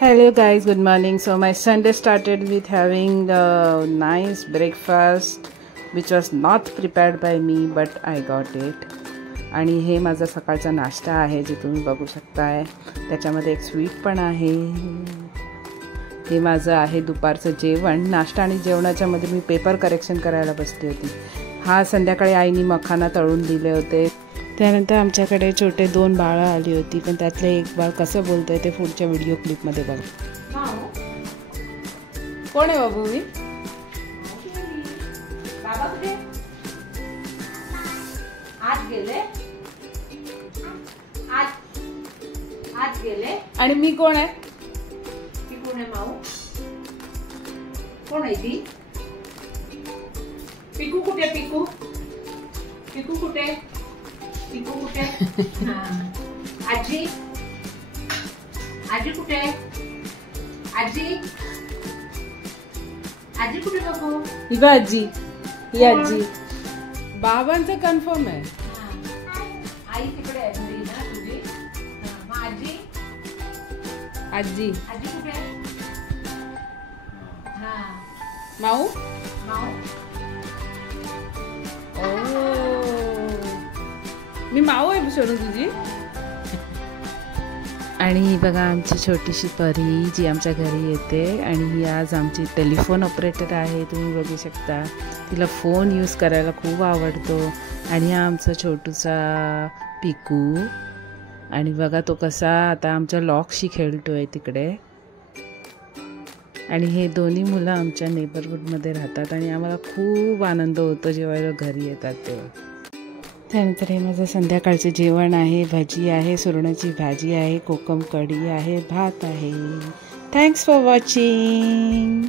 Hello guys, good morning. So my Sunday started with having a nice breakfast which was not prepared by me but I got it. आणि हे माझा सकाळचा नाश्ता आहे जे तुम्ही बघू शकताय. त्याच्यामध्ये एक स्वीट पण आहे. हे माझं आहे दुपारचं जेवण. नाश्ता आणि जेवणाच्या मध्ये मी पेपर करेक्शन करायला बसली होती. हा संध्याकाळी आईनी मखाना तळून दिले होते. त्यानंतर आमच्याकडे छोटे 2 बाळं आली होती, पण त्यातले एक बाळ कसं बोलतंय ते पुढच्या व्हिडिओ क्लिपमध्ये बघा. कोण आहे बाबू? मी बाबा कुठे? आज गेले. आज गेले. आणि मी कोण आहे? ती कोण आहे माऊ? कोण आहे ती? पिकू कुठे? पिकू कुठे? पिकू कुठे? आजी कुठे? आजी कुठे बघू? ही आजी, ही आजी. बाबांचं कन्फर्म आहे. आई तिकडे आहे घरी ना तुझी. मग आजी आजी कुठे? माऊ. मी माऊ आहे सोनू तुझी. आणि ही बघा आमची छोटीशी परी जी आमच्या घरी येते आणि ही आज आमची टेलिफोन ऑपरेटर आहे. तुम्ही बघू शकता तिला फोन यूज करायला खूप आवडतो. आणि हा आमचा छोटूसा पिकू. आणि बघा तो कसा आता आमच्या लॉकशी खेळतोय तिकडे. आणि हे दोन्ही मुलं आमच्या नेबरहूडमध्ये राहतात आणि आम्हाला खूप आनंद होतो जेव्हा घरी येतात तेव्हा. त्यानंतर हे माझं संध्याकाळचं जेवण आहे. भजी आहे, सुरणाची भाजी आहे, कोकम कढी आहे, भात आहे. Thanks for watching.